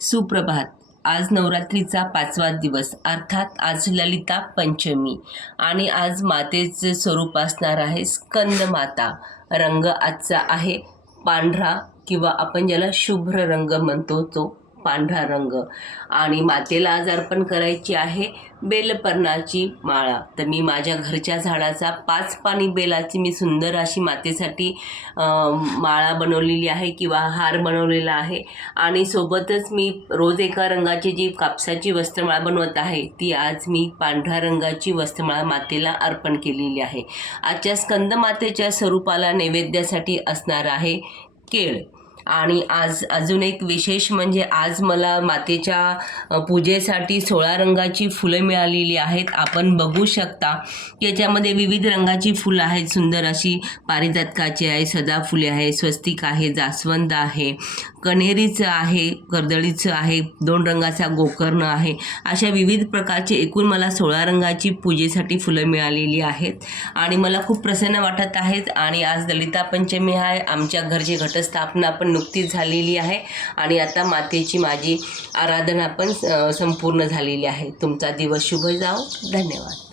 सुप्रभात. आज नवरात्रीचा पाचवा दिवस अर्थात आज ललिता पंचमी. आणि आज मातेचे स्वरूप असणार आहे स्कंद माता. रंग आजचा आहे पांढरा किंवा आपण ज्याला शुभ्र रंग म्हणतो तो पांढरा रंग. आणि मातेला आज अर्पण करायची आहे बेलपर्णाची माळा. तर मी माझ्या घरच्या झाडाचा पाच पाणी बेलाची मी सुंदर अशी मातेसाठी माळा बनवलेली आहे किंवा हार बनवलेला आहे. आणि सोबतच मी रोज एका रंगाची जी कापसाची वस्त्रमाळा बनवत आहे ती आज मी पांढऱ्या रंगाची वस्त्रमाळा मातेला अर्पण केलेली आहे. आजच्या स्कंदमातेच्या स्वरूपाला नैवेद्यासाठी असणार आहे केळ. आणि आज अजून एक विशेष म्हणजे आज मला मातेच्या पूजेसाठी सोळा रंगाची फुलं मिळालेली आहेत. आपण बघू शकता याच्यामध्ये विविध रंगाची फुलं आहेत. सुंदर अशी पारिजातकाची आहे सदाफुले आहे स्वस्तिक आहे जास्वंद आहे कण्हेरीचं आहे कर्दळीचं आहे दोन रंगाचा गोकर्ण आहे. अशा विविध प्रकारचे एकूण मला सोळा रंगाची पूजेसाठी फुलं मिळालेली आहेत. आणि मला खूप प्रसन्न वाटत आहेत. आणि आज दलिता पंचमी आहे. आमच्या घरची घटस्थापना पण नुकतीच झालेली आहे. आणि आता मातेची माझी आराधना पण संपूर्ण झालेली आहे. तुमचा दिवस शुभ जाओ. धन्यवाद.